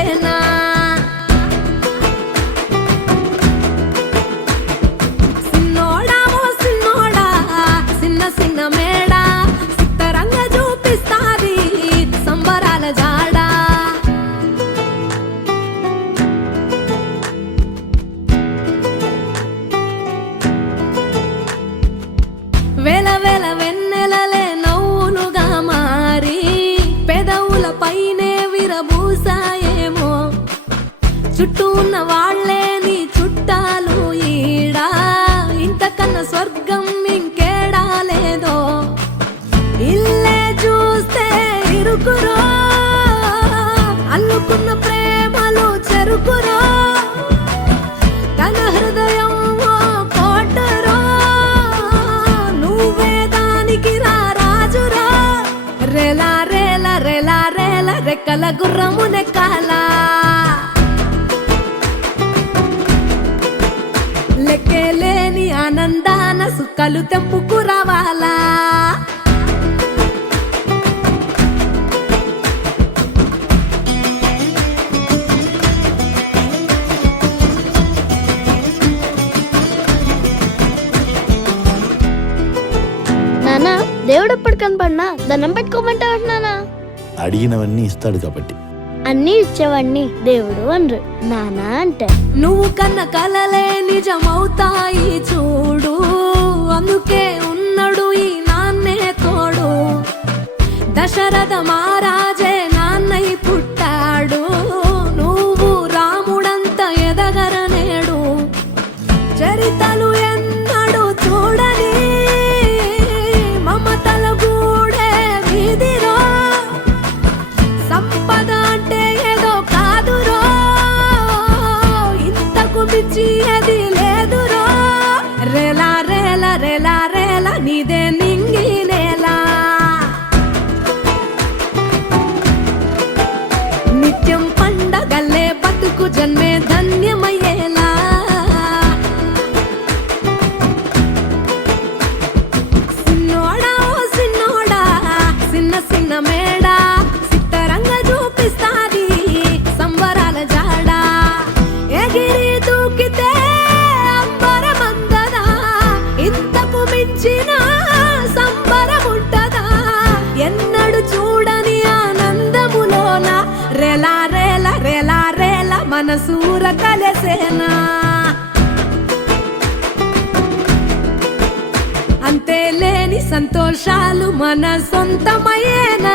కలసేనా సిన్నోడా ఓ సిన్నోడా సిన్న సిన్న మేడా సిత్తరంగా చూపిస్తాది సంబరాల జాడా వేల వేల వెన్నెలలే నవ్వులుగా మారి పెదవుల పైనే విరబూసాయేమో చుట్టూ ఉన్న వాళ్లే నీ చుట్టాలు ఈడా ఇంతకన్నా స్వర్గం ఇంకేడా లేదో ఇల్లే చూస్తే ఇరుకురో అల్లుకున్న ప్రేమలు చెరుకురో తన హృదయం ఓ కోటరో నువ్వే దానికి రాజురా రేలా రేలా రేలా రేలా రెక్కల గుర్రము నెక్కాలా లెక్కేలేని ఆనందాన సుక్కలు తెంపుకు రావాలా నానా దేవుడు ఎప్పుడు కనపడినా దండం పెట్టుకోమంటావు నానా అడిగినవన్నీ ఇస్తాడు కాబట్టి అన్ని ఇచ్చేవాడిని దేవుడు అనరు నానా అంటే నువ్వు కన్న కలలే నిజమవుతాయి చూడు అందుకే ఉన్నాడు ఈ నాన్నే తోడు దశరథ మహారాజే నాన్నై పుట్టాడు నువ్వు రాముడంత ఎదగరనేడు చరితలు ఎన్నడు చూడని మమతల గూడే వీధిరో సంపద అంటే ఏదో కాదురో ఇంతకు మించి అది లేదురో రేలా రేలా రేలా రేలా నీదే నింగి నేలా నిత్యం పండగల్లే బతుకు జన్మే ధన్యమయ్యేలా సిన్నోడా ఓ సిన్నోడా సిన్న సిన్న మేడా సిత్తరంగా చూపిస్తాది సంబరాల జాడా ఎగిరి దూకితే అంబరమందదా ఇంతకు మించిన సంబరముంటదా ఎన్నడు చూడని ఆనందములోన రేలా రేలా రేలా రేలా మనసూర కలసేనా అంతే లేని సంతోషాలు మన సొంతమయ్యేనా